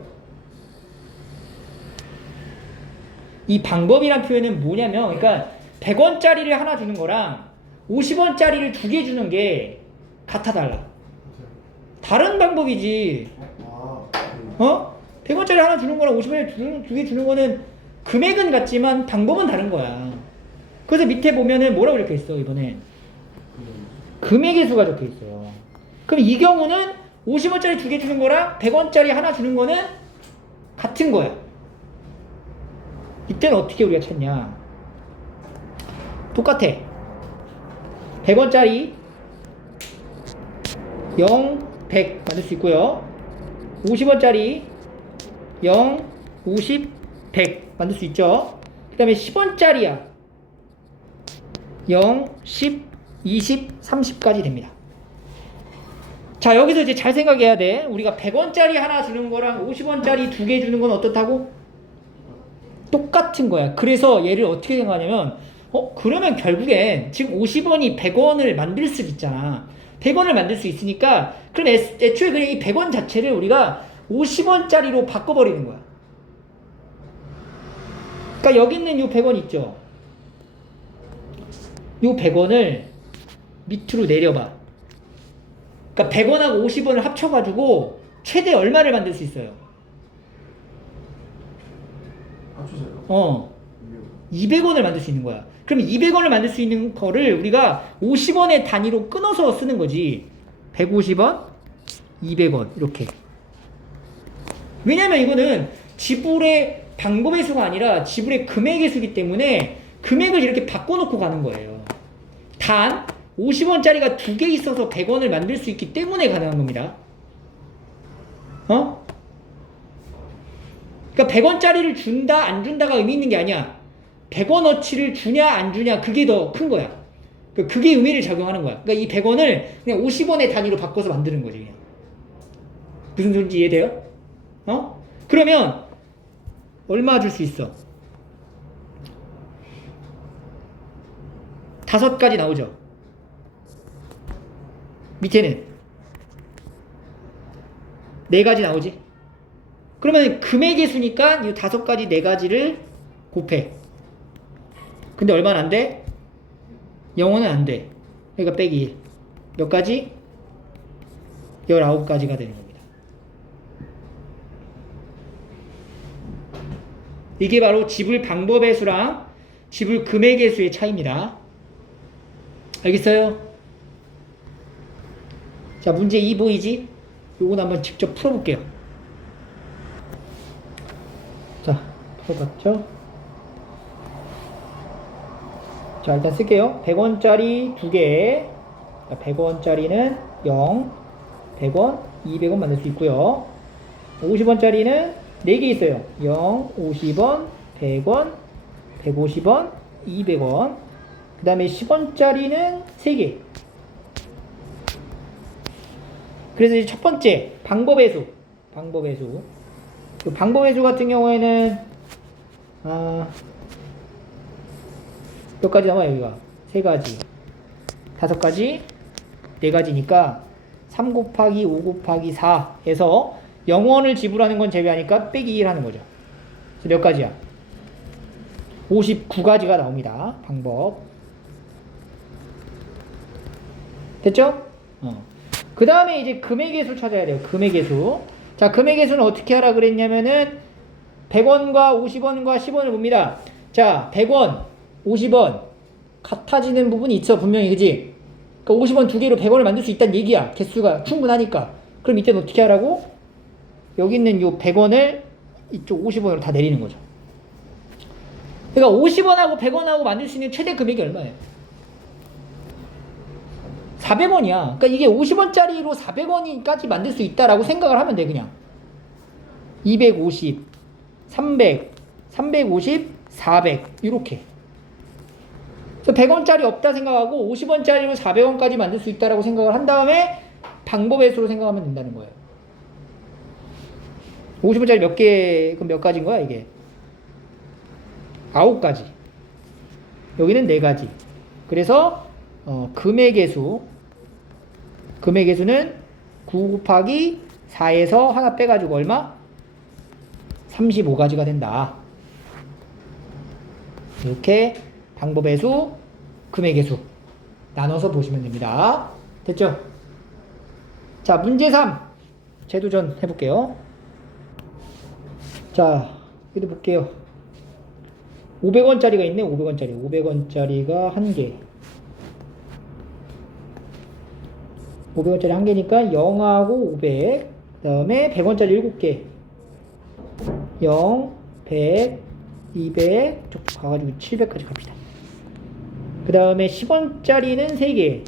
이 방법이란 표현은 뭐냐면, 그러니까 100원짜리를 하나 주는 거랑 50원짜리를 2개 주는 게 같아 달라. 다른 방법이지. 100원짜리 하나 주는 거랑 50원짜리 2개 주는 거는 금액은 같지만 방법은 다른 거야. 그래서 밑에 보면은 뭐라고 이렇게 있어 이번에. 금액의 수가 적혀 있어요. 그럼 이 경우는 50원짜리 2개 주는 거랑 100원짜리 하나 주는 거는 같은 거야. 이때는 어떻게 우리가 찾냐? 똑같아. 100원짜리 0, 100 만들 수 있고요. 50원짜리 0, 50, 100 만들 수 있죠. 그 다음에 10원짜리야 0, 10, 20, 30까지 됩니다. 자, 여기서 이제 잘 생각해야 돼. 우리가 100원짜리 하나 주는 거랑 50원짜리 2개 주는 건 어떻다고? 똑같은 거야. 그래서 얘를 어떻게 생각하냐면 그러면 결국엔 지금 50원이 100원을 만들 수 있잖아. 100원을 만들 수 있으니까 그럼 애초에 그냥 이 100원 자체를 우리가 50원짜리로 바꿔버리는 거야. 그러니까 여기 있는 이 100원 있죠. 이 100원을 밑으로 내려봐. 그러니까 100원하고 50원을 합쳐가지고 최대 얼마를 만들 수 있어요? 합쳐서요? 200원을 만들 수 있는 거야. 그럼 200원을 만들 수 있는 거를 우리가 50원의 단위로 끊어서 쓰는 거지. 150원, 200원 이렇게. 왜냐면 이거는 지불의 방법의 수가 아니라 지불의 금액의 수이기 때문에 금액을 이렇게 바꿔놓고 가는 거예요. 단 50원짜리가 2개 있어서 100원을 만들 수 있기 때문에 가능한 겁니다. 그러니까 100원짜리를 준다 안 준다가 의미 있는 게 아니야. 100원어치를 주냐 안 주냐 그게 더 큰 거야. 그게 의미를 작용하는 거야. 그러니까 이 100원을 그냥 50원의 단위로 바꿔서 만드는 거지. 그냥. 무슨 소리인지 이해돼요? 그러면 얼마 줄 수 있어? 5가지 나오죠. 밑에는 4가지 나오지. 그러면 금액의 수니까 이 5가지 4가지를 곱해. 근데 얼마는 안 돼? 0은 안 돼. 그러니까 빼기 1. 몇 가지? 19가지가 되는 겁니다. 이게 바로 지불 방법의 수랑 지불 금액의 수의 차이입니다. 알겠어요? 자, 문제 2 보이지? 요건 한번 직접 풀어볼게요. 자, 풀어봤죠? 자, 일단 쓸게요. 100원짜리 2개. 100원짜리는 0, 100원, 200원 만들 수 있고요. 50원짜리는 4개 있어요. 0, 50원, 100원, 150원, 200원. 그 다음에 10원짜리는 3개. 그래서 이제 첫 번째, 방법의 수. 방법의 수. 그 방법의 수 같은 경우에는, 몇 가지 남아요, 여기가? 3가지. 5가지, 4가지니까 3 곱하기 5 곱하기 4에서 0원을 지불하는 건 제외하니까 빼기 1 하는 거죠. 그래서 몇 가지야? 59가지가 나옵니다. 방법. 됐죠? 그 다음에 이제 금액의 수 찾아야 돼요. 금액의 수. 자, 금액의 수는 어떻게 하라 그랬냐면은 100원과 50원과 10원을 봅니다. 자, 100원, 50원 같아지는 부분이 있어. 분명히. 그지? 그러니까 50원 2개로 100원을 만들 수 있다는 얘기야. 개수가 충분하니까. 그럼 이때는 어떻게 하라고? 여기 있는 요 100원을 이쪽 50원으로 다 내리는 거죠. 그러니까 50원하고 100원하고 만들 수 있는 최대 금액이 얼마예요? 400원이야. 그러니까 이게 50원짜리로 400원까지 만들 수 있다라고 생각을 하면 돼. 그냥 250, 300, 350, 400 이렇게. 그래서 100원짜리 없다 생각하고 50원짜리로 400원까지 만들 수 있다라고 생각을 한 다음에 방법의 수로 생각하면 된다는 거예요. 50원짜리 몇 개, 그럼 몇 가지인 거야 이게? 9가지. 여기는 4가지. 그래서 금액의 수. 금액의 수는 9 곱하기 4에서 하나 빼가지고 얼마? 35가지가 된다. 이렇게 방법의 수, 금액의 수 나눠서 보시면 됩니다. 됐죠? 자, 문제 3 재도전 해볼게요. 자, 여기 볼게요. 500원짜리가 있네. 500원짜리가 1개. 500원짜리 한 개니까 0하고 500. 그 다음에 100원짜리 7개. 0, 100, 200, 쭉 가가지고 700까지 갑시다. 그 다음에 10원짜리는 3개.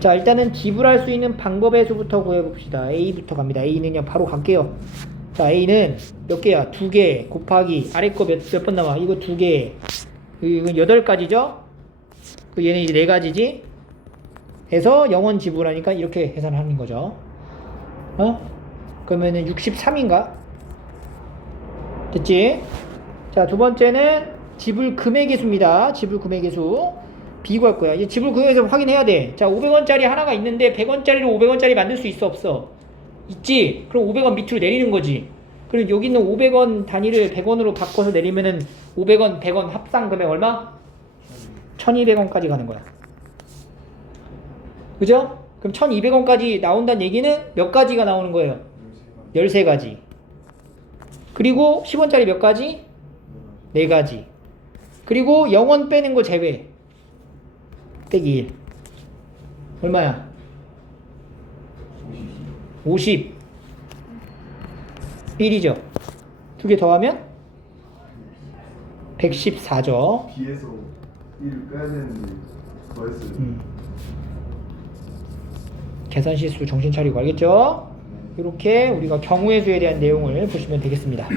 자, 일단은 지불할 수 있는 방법의 수부터 구해봅시다. A부터 갑니다. A는 그냥 바로 갈게요. 자, A는 몇 개야? 2개 곱하기 아래 거 몇 번 남아? 이거 2개. 이건 8가지죠? 그 얘는 이제 4가지지? 해서 0원 지불하니까 이렇게 계산하는 거죠. 그러면은 63인가? 됐지? 자, 두 번째는 지불 금액의 수입니다. 지불 금액의 수. 비교할 거야. 이제 지불 금액에서 확인해야 돼. 자, 500원짜리 하나가 있는데 100원짜리로 500원짜리 만들 수 있어, 없어? 있지? 그럼 500원 밑으로 내리는 거지. 그럼 여기 있는 500원 단위를 100원으로 바꿔서 내리면은 500원, 100원 합상 금액 얼마? 1200원까지 가는 거야. 그죠? 그럼 1200원까지 나온다는 얘기는 몇 가지가 나오는 거예요? 13가지. 그리고 10원짜리 몇 가지? 4가지. 그리고 0원 빼는 거 제외. 빼기 1. 얼마야? 50. 1이죠. 두 개 더하면 114죠. B에서 1을 빼야 되는데 더했어요. 계산 실수 정신 차리고 알겠죠? 이렇게 우리가 경우의 수에 대한 내용을 보시면 되겠습니다.